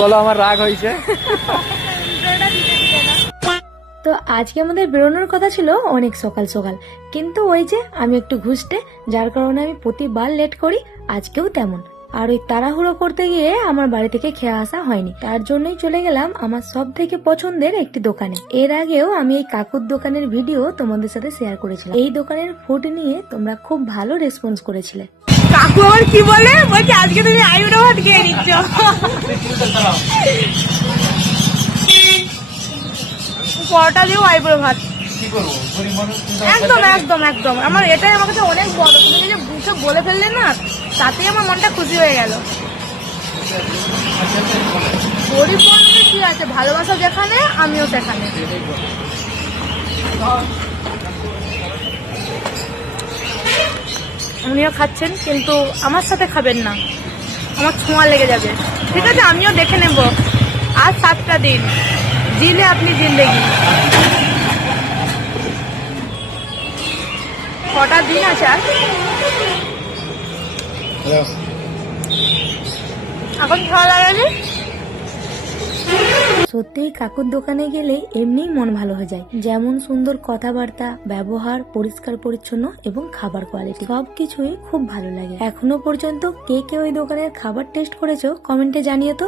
বলো, আমার রাগ হয়েছে। তো আজকে আমাদের বেরোনোর কথা ছিল অনেক সকাল সকাল। কিন্তু ওই যে আমি একটু ঘুষটে যার কারণে আমি প্রতিবার লেট করি, আজকেও তেমন। আর ওই তাড়াহুড়ো করতে গিয়ে আমার বাড়ি থেকে খেয়ে আসা হয়নি। তার জন্যই চলে গেলাম আমার সব থেকে পছন্দের একটি দোকানে। এর আগেও আমি এই কাকুর দোকানের ভিডিও তোমাদের সাথে শেয়ার করেছিলাম। এই দোকানের ফুড নিয়ে তোমরা খুব ভালো রেসপন্স করেছিলে। কাকু আমার কি বলে? বলছে, আজকে তুমি আইবুড়ো ভাত খেয়ে নিচ্ছ। পরোটা দিয়েও আইবুড়ো ভাত। একদম একদম একদম। আমার এটাই আমার কাছে অনেক বড়। তুমি যে বুঝে বলে ফেললে না, তাতেই আমার মনটা খুশি হয়ে গেল। গরিব কি আছে? ভালোবাসা যেখানে, আমিও সেখানে। উনিও খাচ্ছেন কিন্তু আমার সাথে খাবেন না। আমার ছোঁয়া লেগে যাবে। ঠিক আছে আমিও দেখে নেব। আর সাতটা দিন। জিলে আপনি জিন্দেগি। কটা দিন আছে আর? এখন খাওয়া লাগালি সত্যি কাকুর দোকানে গেলে এমনিই মন ভালো হয়ে যায়। যেমন সুন্দর কথাবার্তা, ব্যবহার, পরিষ্কার পরিচ্ছন্ন এবং খাবার কোয়ালিটি সব কিছুই খুব ভালো লাগে। এখনও পর্যন্ত কে কে ওই দোকানের খাবার টেস্ট করেছ? কমেন্টে জানিয়ে তো।